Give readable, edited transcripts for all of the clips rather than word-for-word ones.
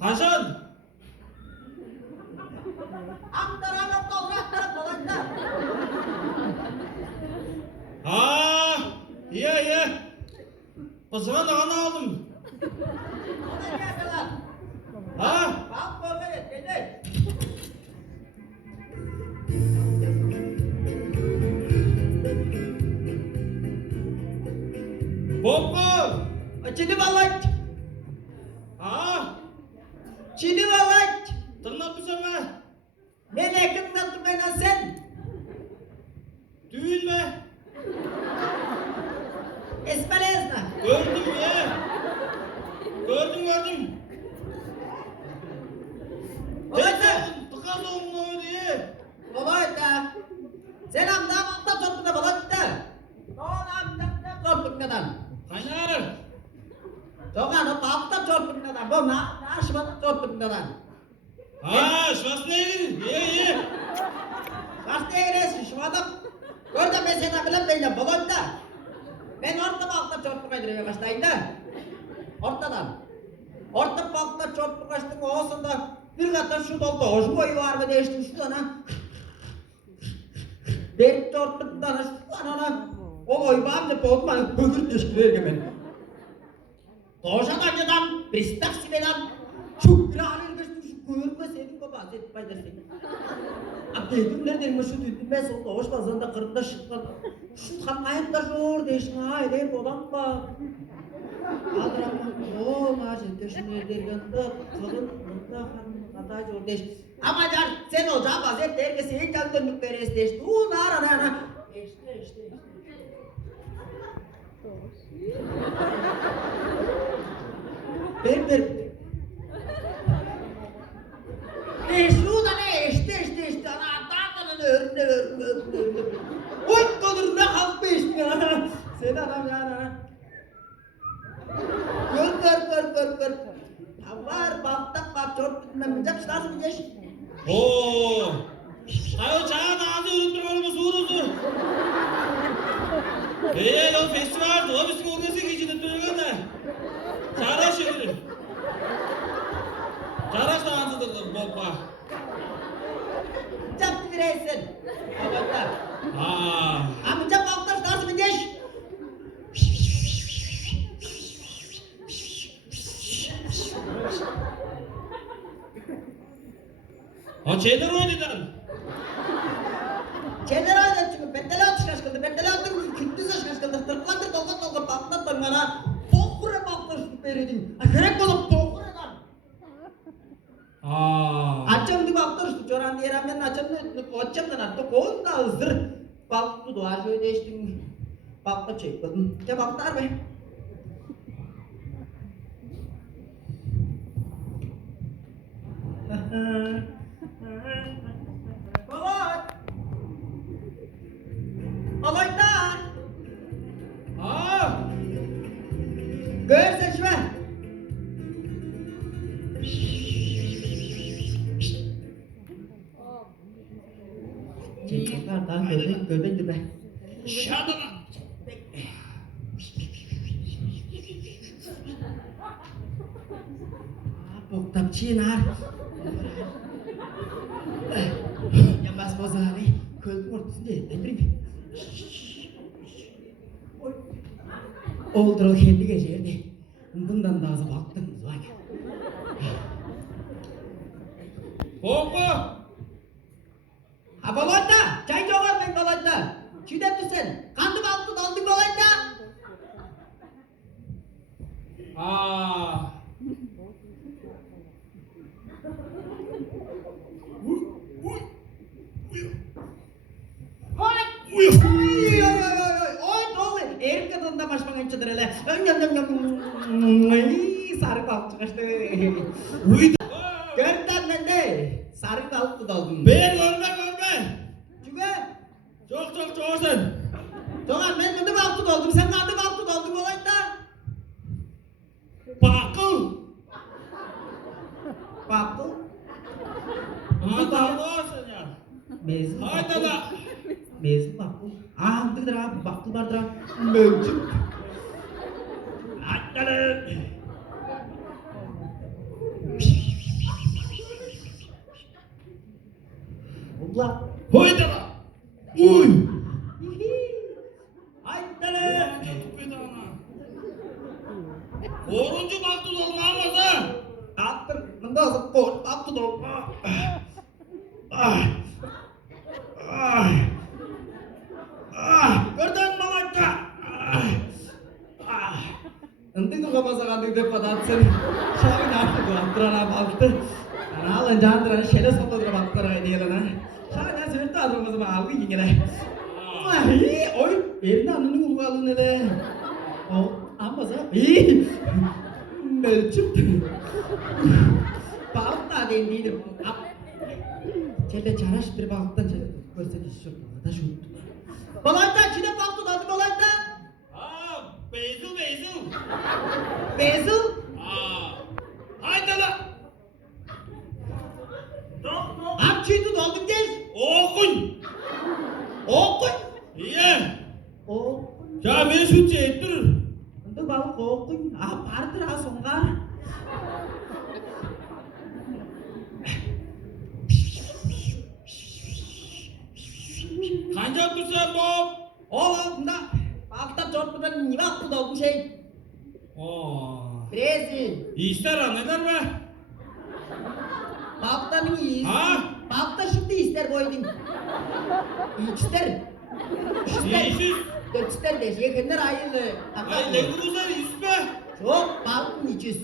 Hasan. Aktarana topraklara dolanlar. Ha, iyi. Kızına da ana aldım. Ona ne kadar? Ha? Bak böyle dedi. Popo. Çini balık. Ha? Çini balık. Tırnak mısın be? Ne yakından bana sen? Düğün mü? Esmerezna. Gördüm ya. Gördüm. Olacak. Tıkan oğlum diye. Balıkta. Sen amdan amda topuna balıkta. Doğan amda topuna. Kaynar. Doğan o tapta topuna. Bu naşmada topuna. Ha, Schwarzenegger. İyi. Başta eğresin şu adam. Orada ben seni akılım beyle balıkta. Ben orta balıkta çorpuk aydırmaya başlayayım da. Ortadan. Orta balıkta çorpuk açtım olsun bir katı şu doldu. Hoş boyu var mı değiştim şu tane. Bir çorpuktan şu tane. O boyu bağımda boğutmanın hızır teşkiler gibi. Doğuşan acıdan, pristak sibeden. Şu bir halin geçtim şu kuyruğuma sevdim baba. Zeytin paydası. Dedim ne dedim şu düğün ben sonunda hoş bazında kırıkta şıkmadı. Şu kanayım da zor değişin ha edeyim olan bak. Adıram o macun teşmir derganda kadın bunda hanım kata zor değiş. Ama can sen olacağı vaziyette herkese ilk can dönük veresi değişti. Uuu nara. İşte. Ver. Şurada ne işte ana örne. Oy kadın ne halk işte ana. Sen adam ya ana. Gör. Var bak çok bitmem bıçak nasıl geç. Oo. Ayo çağın ağzı unutturmalımız uğruzu. O festivaldi. O bizim ülkesi geçirdi duruyor da. Çağıraş şehri. Çağıraş da anlatıdır baba. Bıçak bireysin. Abakta. Ha. Amca baktaş nasıl geç. O şeyler oynadan. Şeyler aynen çünkü beddele atışkaş kıldı. Beddele attım küttüz aşkaş kıldı. Tırklandır dolga patlattın bana. Tokure baktaş verirdim. Kürek bulup tokure lan. Açım di baktaş çoran diye ramen açım ne koçamdan attı. Koğun da hızır. Baktı doğa şöyle değiştim. Baktı çekmedim. Ya baktar be. Balat. Alaylar. Ha. Görsen şuna. Çekecekler daha göbek dibe. Şadına. Boktak çiğner. Yamaz bozari. Kölün ortasında yedim. Oldu o kendi geçerdi. Bundan daha az baktım bak. Popo. Ha balayda. Çay çoğar ben balayda. Çiğdem misin? Kandım altı daldım balayda. Ha. Oy dolu. Erim kadında başmanın çıdırıyla. Sarı bal çıkıştı. Gördün ben de. Sarı bal daldım. Ben görme. Çünkü Çok çoğursun. Doğan ben de bal doldum. Sen de bal doldun olayda. Bakıl. Bakıl. Ha dağılıyorsun ya. Mezun Haydi la. Mezun bakıl. Antıdır abi bakıl vardır abi. Mevcut. Haydi la. Tutla. Hoydala. Uy. Haydi. Koruncu baktı dolmamasa. Attır. Bunda azıp koy. Attı dol. Gördün mü Malayka? Nanti tuh kamu sangat tidak padatsen. Saya nak tuh antara balte. Karena lanjut antara shell sama tuh balte kayak dia lah. Saya nak cerita tuh sama aku gini lah. Wah, oi, ini anu nih gua lu nih. Oh, apa sih? Melcut. Balte ada di deh. Jadi cara sih balte jadi kursi disur. Ada shoot. Balte, cina balte dah balte. Bezu. Bezu? Haydala. Hapçıydı doldum gez. Okun. Okun. İyi. Okun. Ya beni şu çektir. Untuk balık okun. Apartır ha songar. Kancak dursan Bob. Oğlum da balıkta çortmadan niye baktı da bu şey? Brezi. İster anladın mı? Balıkta mı iyiyiz? Ha? Balıkta şimdi ister boydum. İster. İyisin. Dört ister de yakınlar ayrılı. Ay ne kuruzlar isme. Çok balık 300.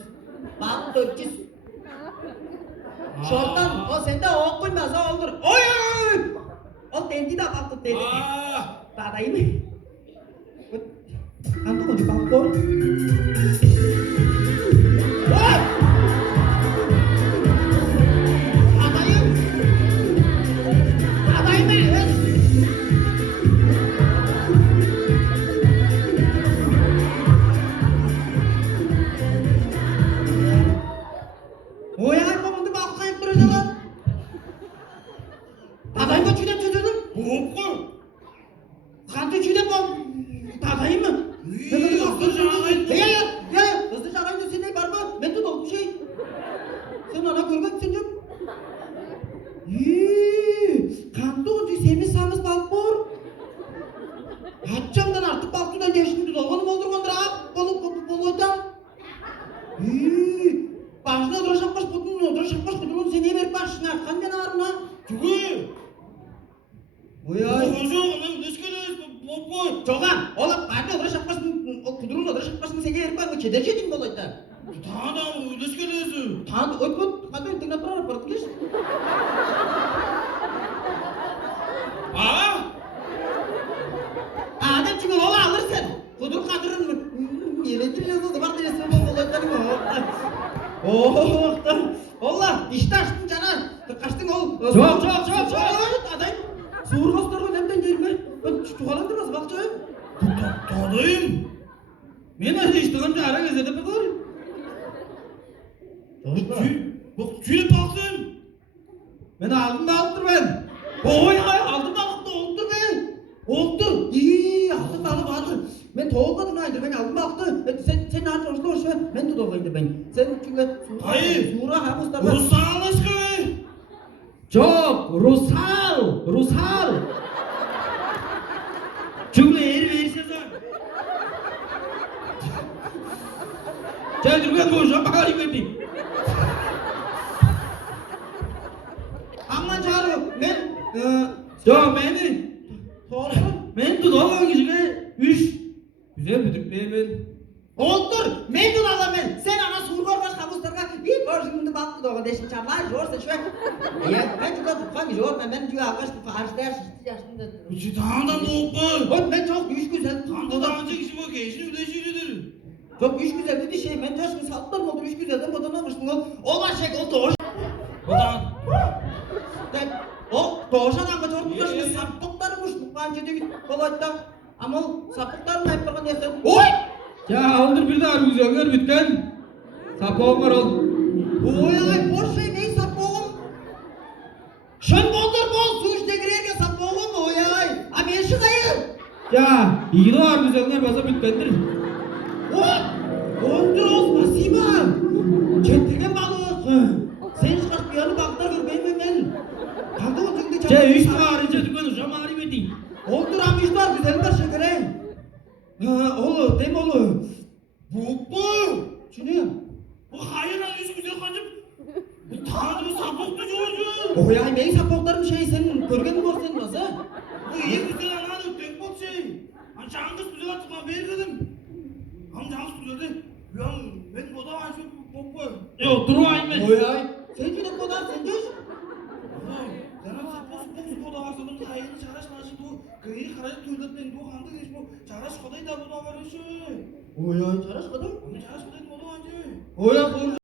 Balık 400. Şorttan o sende okunmasa olur. Oy! O tendi de baktı tendi. Tadayım mı? Antu mau dipangkor. Wah! Tadayım. Tadayım mı? Oh ya, kok untuk aku kayak terus jalan? Tadayım mı çiğdem çocuğum? Okun. Kantu çiğdem kok. Tadayım mı? Ya, hızlıca arayınca senin ne var mı? Ben de dolmuş şey. Sen ana görmek için yok. Kantu ucu semiz samız balpor. Haccamdan artık baltudan geçti. Dolmanım olur mu? Balıktan. Başına duracakmış kudunun seneye verip başına. Kancan ağrına. Çünkü. Uyay. Oğuzum, düşkünüz. Bob. Çoğan, oğlum bende duracakmış. O kudurun duracakmış seneye verip başına. Çedercedin mi olaydan? Tamam, düşkünüz. Tanrı, oy, kadın tinggal pernah pergi. Adam çünkü ola alırsın. Kudur kadırın mı? Yönetir yazı var diye sen bu olayları mı? Oh, Allah, işte açtın cana. Kaçtın oğlum. Çok. Adayım. Suğur göster önemden gelme. Ben çukalandırmaz bakacağım. Tadayım. Ben öyle iştahımca ara gözede bir gör. Bak, şöyle baksın. Ben aldım da alttır ben. Oy aldım da oldur ben. Oldur. İyi aldım da aldım. Ben toğulmadım aydır ben aldım baktı. Sen nerede hoşlu ben de doğaydı ben. Sen çünkü Hayır. Sura hamuslar. Rusal aşkı. Çok Rusal. Çünkü eğri verirse sen. Sen durgan konuşan bakayım ettim. Aman çağırıyor. Ya beni. Doğru. Ben tutamam ki. Güzel bir Türk ben. Oldur. Men tutamam ben. Sen ana surgor baş kabuslarga bir borcumda baktı da deşin çarlar jorsa şu. Ya ben juga tutkan jor ben juga ağaç farz ders yaşında. Uçu dağından doğupu. Oğlum ben çok güç güzel. Kanka daha önce kişi bak eşini ödeşiyordur. Çok güç güzel dedi şey ben coşkun satlar mı olur güç güzel de modana almıştım o var şey o doğuş. Odan. O doğuşan ama çok güzel şimdi sapıklarmış bu bence de kolayda ama sapıklar mı yapar neyse. Oy! Ya aldır bir daha güzel gör bitken. Sapağım var ol. Oy ay boş şey ney sapığım? Şun boldur bol su işte girerken sapığım oy ay. Abi şu dayı. Ya iyi var güzeller basa bitkendir. Oy! Ondur olmaz İman. Çettiğin balık. Sen çıkart bir yanı baktar gör ben. Kanka o çünkü iş harici dükkanı şamari bedi. Olduramışlar güzeller şekerim. Ha, oğlu, dem oğlu. Bu. Şimdi. Bu hayır lan yüz güzel kaçıp. Bu tanrı sapıktı çocuğu. Oy ay benim sapoklarım şey sen görgen mi olsun nasıl? Bu iyi güzel anladı. Tek bot şey. Hani çangız güzel atıp ben dedim. Hani çangız güzeldi. Ya ben o da var şu bok var. Yok durayım ben. Oy ay. Sen ki de kodar sen düş. Sana sapos o da var sanırım. Hayır çaraş maaşı bu. Kıyı karayı tüyletmen bu kandı geç bu. Çaraş kodayı da bu da var şu. Oy ay çaraş kadar. Onu çaraş kodayı da o da var. Oy ay